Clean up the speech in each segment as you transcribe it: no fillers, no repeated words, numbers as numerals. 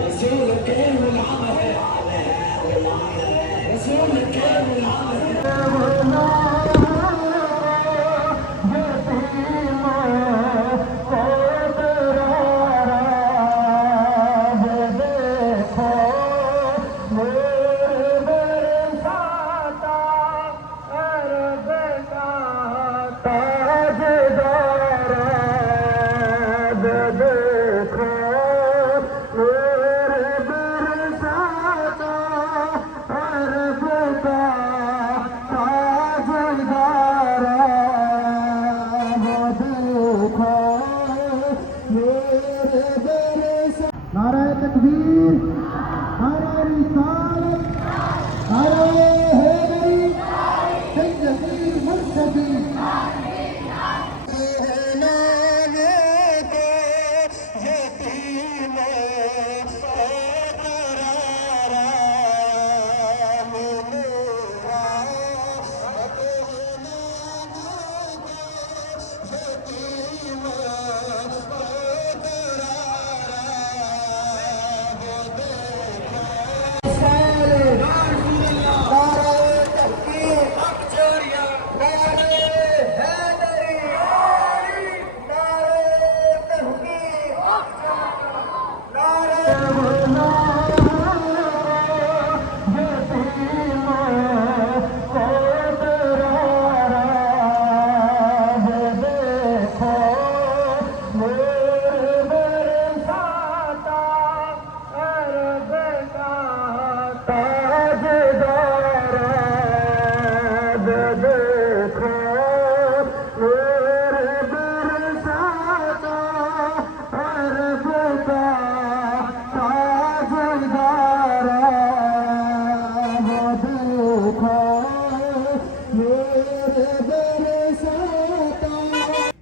रसूल के गुलाम है, रसूल के गुलाम है। नारा तकबीर, नारा रिसालत, नारा हैदरी, सैयदी मुर्तदी।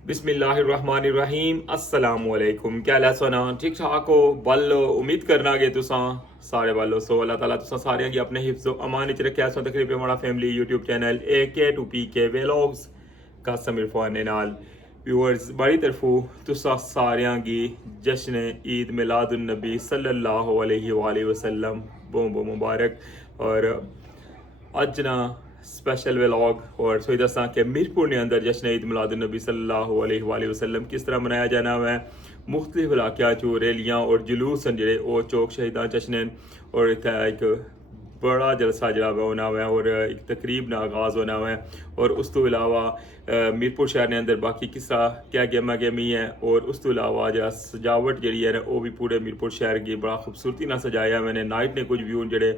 बिस्मिल्लाहिर्रहमानिर्रहीम अस्सलाम वालेकुम। क्या हाल है सोना? ठीक ठाक हो? बल्लो उम्मीद करना कि तुसा सारे बल्लो सो अल्लाह ताला तुसा सारे की अपने हिफ्ज़ व अमान च रखे। सो तकरीब हमारा family YouTube channel AK2PK vlogs का समीर फॉन नाल व्यूअर्स बड़ी तरफों तुसा सारियां की जश्न ईद मिलादुन नबी सल्लल्लाहु अलैहि वसल्लम बहुत बहुत मुबारक। और अज ना स्पेशल व्लॉग और सोई दसा कि मीरपुर ने अंदर जश्न ईद मिलादुन नबी सल्लल्लाहु अलैहि वसल्लम किस तरह मनाया जाना है। मुख्तलिफ इलाक़ा चो रैलियाँ और जुलूस न जेह्ड़े ओह् चौक शहीदां जश्न और इत्थै एक बड़ा जलसा जरा होना है और एक तकरीब का आगाज़ होना है। और उस तो इलावा मीरपुर शहर ने अंदर बाकी किस तरह क्या गेमा गेमी है और उस तो इलावा जरा सजावट जी है वह भी पूरे मीरपुर शहर की बड़ा खूबसूरती ना सजाया मैंने नाइट ने कुछ व्यू जेह्ड़े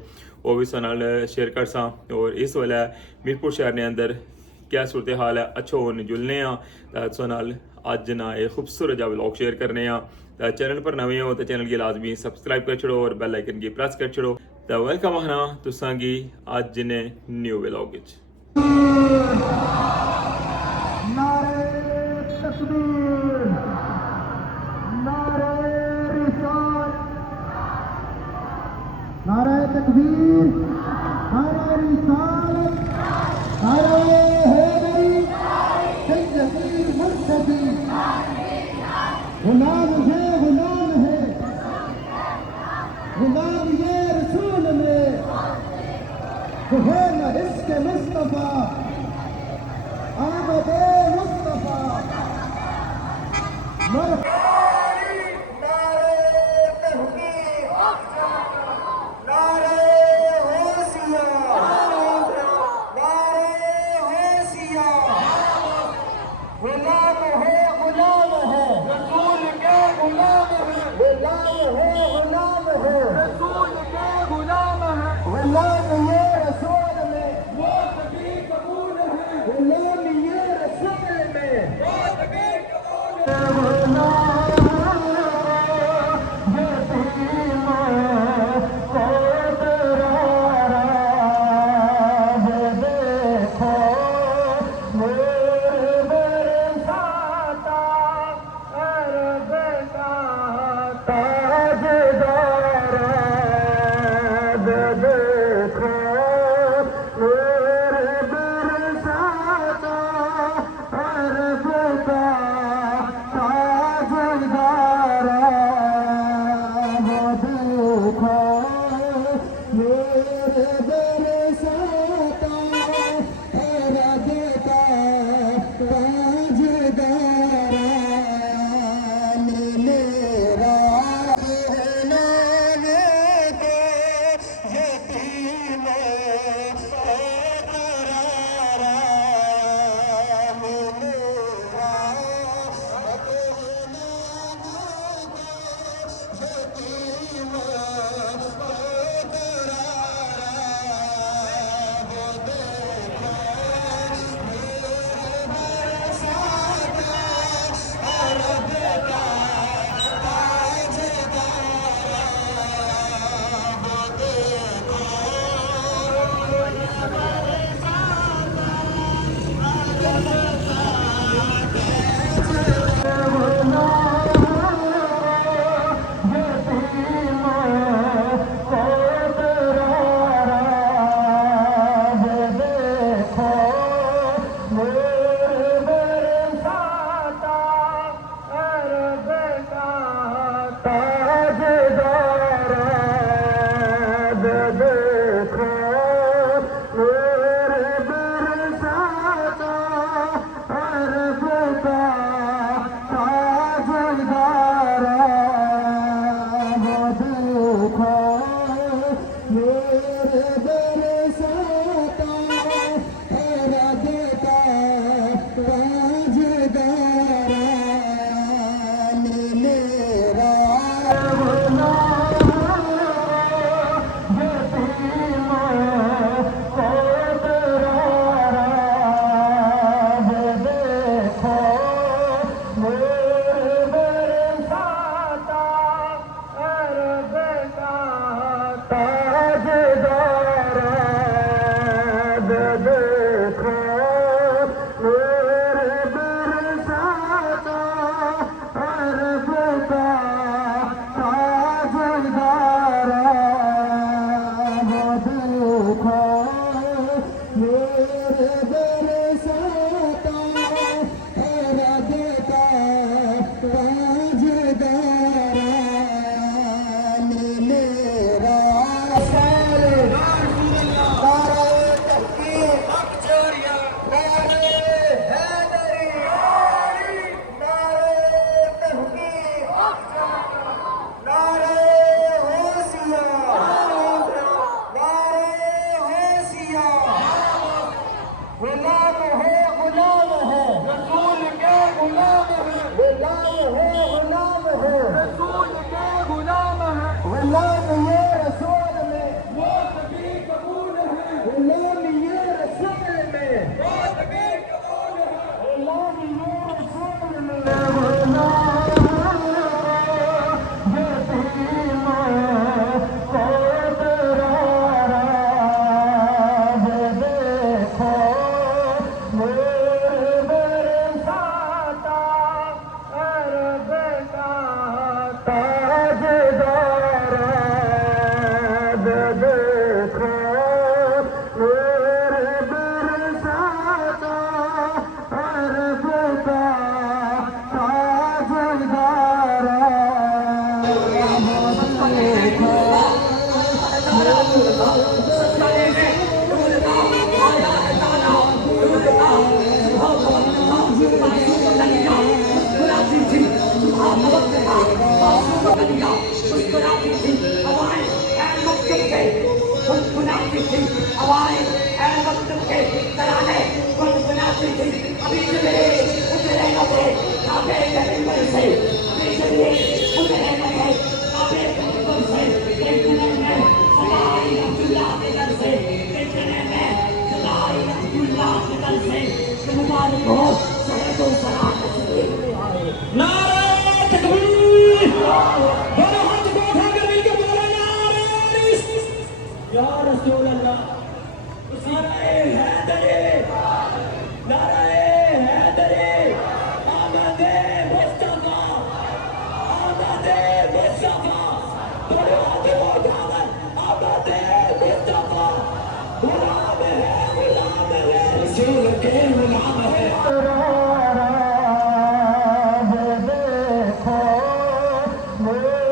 वो भी सा शेयर कर सा। और इस वेले मीरपुर शहर ने अंदर क्या सूरत हाल है अच्छो होने जुलने सो नाल अज ना ये खूबसूरत जहा व्लॉग शेयर करने। चैनल पर नवे हो तो चैनल की लाजमी सब्सक्राइब कर छोड़ो और बेल आइकन की प्रेस कर छोड़ो। तो वेलकम आना तुसा की अज ने न्यू व्लॉग विच। नारे तकबीर, नारे रिसालत, नारे तकबीर, नारे रिसालत, नारे हैदरी, सैयदी मुर्तदी। गुलाम है, गुलाम है, गुलाम ये रसूल में जो है न इश्क मुस्तफा आमद मुस्तफा। गुलाम है, गुलाम है, रसूल के गुलाम है, गुलाम है, गुलाम है, रसूल के गुलाम है, गुलाम ये रसूल में वो कभी कबूल है, गुलाम ये रसूल में वो कभी कबूल है। देखो नारे तकबीर दोनों हाथ को उठाकर मिलकर बोलो नारे या रसूल अल्लाह नारे हैदरी नारे हैदरी आमदे मुस्तफा दोनों हाथ को उठाकर आमदे मुस्तफा गुलाम है रसूल के गुलाम है देखो